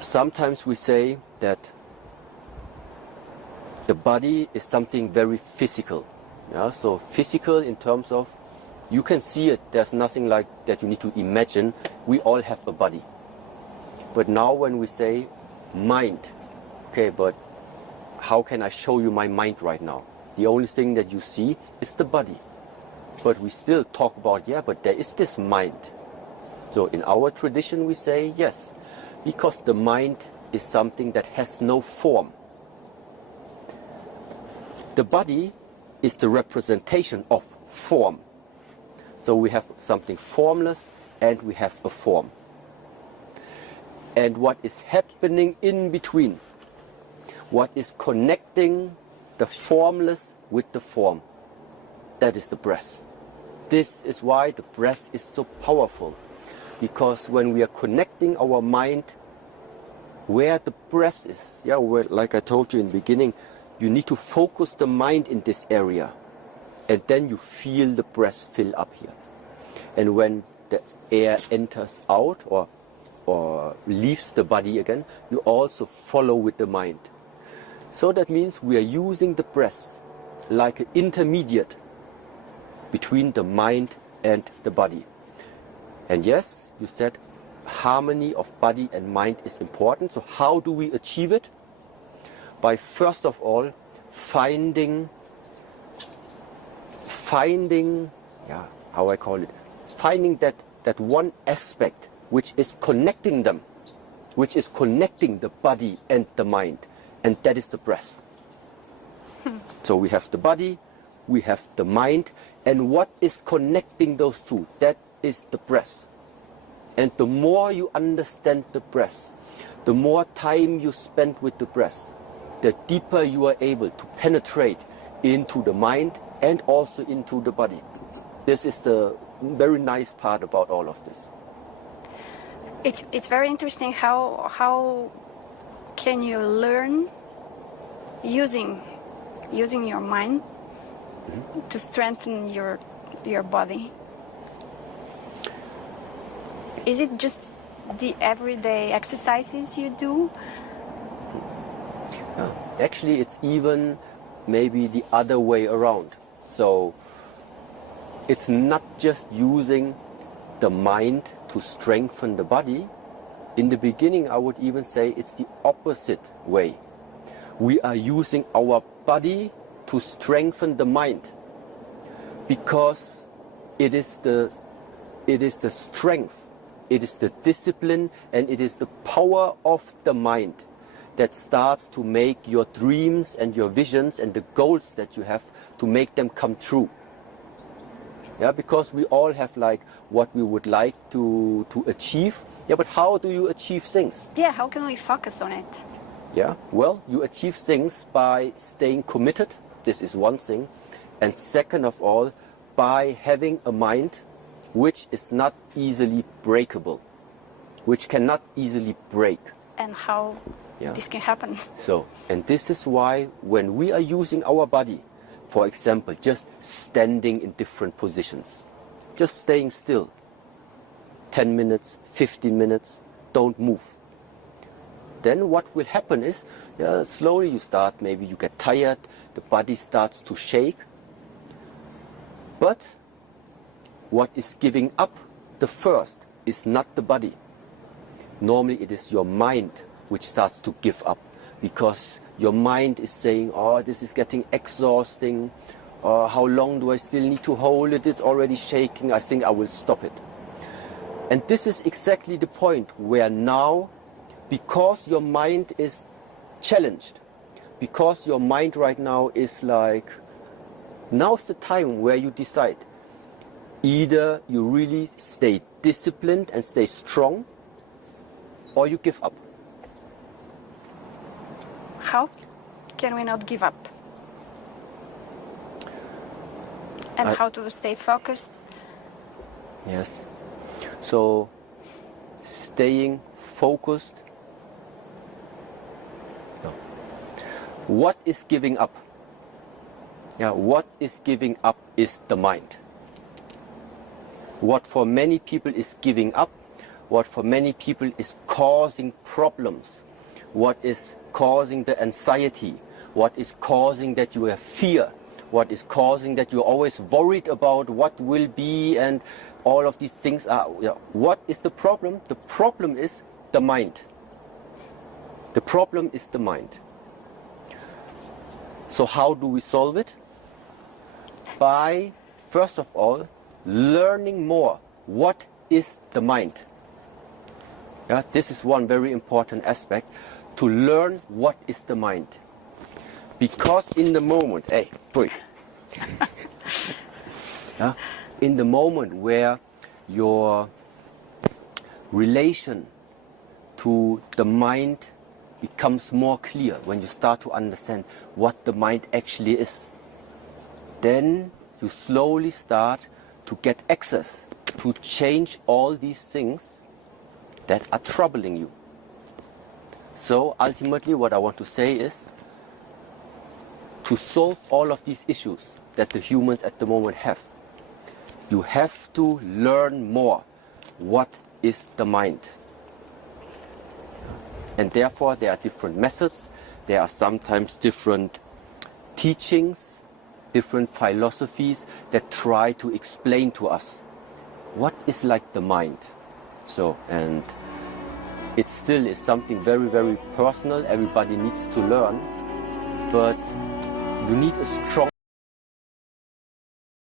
sometimes we say that the body is something very physical. Yeah? So physical in terms of, you can see it, there's nothing like that you need to imagine. We all have a body. But now when we say mind, okay, but how can I show you my mind right now? The only thing that you see is the body. But we still talk about, yeah, but there is this mind. So in our tradition we say yes, because the mind is something that has no form. The body is the representation of form. So we have something formless and we have a form. And what is happening in between, what is connecting the formless with the form, that is the breath. This is why the breath is so powerful, because when we are connecting our mind where the breath is, yeah, where, like I told you in the beginning, you need to focus the mind in this area, and then you feel the breath fill up here. And when the air enters out or leaves the body again, you also follow with the mind. So that means we are using the breath like an intermediate between the mind and the body. And yes, you said harmony of body and mind is important. So how do we achieve it? By first of all finding, yeah, how I call it, finding that one aspect which is connecting them, which is connecting the body and the mind, and that is the breath. So we have the body, we have the mind, and what is connecting those two? That is the breath. And the more you understand the breath, the more time you spend with the breath, the deeper you are able to penetrate into the mind and also into the body. This is the very nice part about all of this. It's very interesting how can you learn using your mind to strengthen your body. Is it just the everyday exercises you do? Actually, it's even maybe the other way around. So it's not just using the mind to strengthen the body. In the beginning, I would even say it's the opposite way. We are using our body to strengthen the mind, because it is the strength, it is the discipline, and it is the power of the mind that starts to make your dreams and your visions and the goals that you have, to make them come true. Yeah, because we all have like what we would like to achieve. Yeah, but how do you achieve things? Yeah, how can we focus on it? Yeah, well, you achieve things by staying committed. This is one thing. And second of all, by having a mind which is not easily breakable, which cannot easily break. And how this can happen? So, and this is why when we are using our body, for example, just standing in different positions, just staying still, 10 minutes, 15 minutes, don't move. Then what will happen is, slowly you start, maybe you get tired, the body starts to shake. But what is giving up the first is not the body. Normally it is your mind which starts to give up, because your mind is saying, oh, this is getting exhausting, how long do I still need to hold it, it's already shaking, I think I will stop it. And this is exactly the point where now, because your mind is challenged, because your mind right now is like, now's the time where you decide. Either you really stay disciplined and stay strong, or you give up. How can we not give up? And how to stay focused? Yes. So, staying focused. No. What is giving up? Yeah, what is giving up is the mind. What for many people is giving up, what for many people is causing problems, what is causing the anxiety, what is causing that you have fear, what is causing that you're always worried about what will be, and all of these things are, what is the problem? The problem is the mind. The problem is the mind. So how do we solve it? By, first of all, learning more. What is the mind? Yeah, this is one very important aspect, to learn what is the mind. Because in the moment, yeah, in the moment where your relation to the mind becomes more clear, when you start to understand what the mind actually is, then you slowly start to get access to change all these things that are troubling you. So ultimately what I want to say is, to solve all of these issues that the humans at the moment have, you have to learn more what is the mind. And therefore there are different methods, there are sometimes different teachings, different philosophies that try to explain to us what is like the mind. So, and it still is something very, very personal, everybody needs to learn, but you need a strong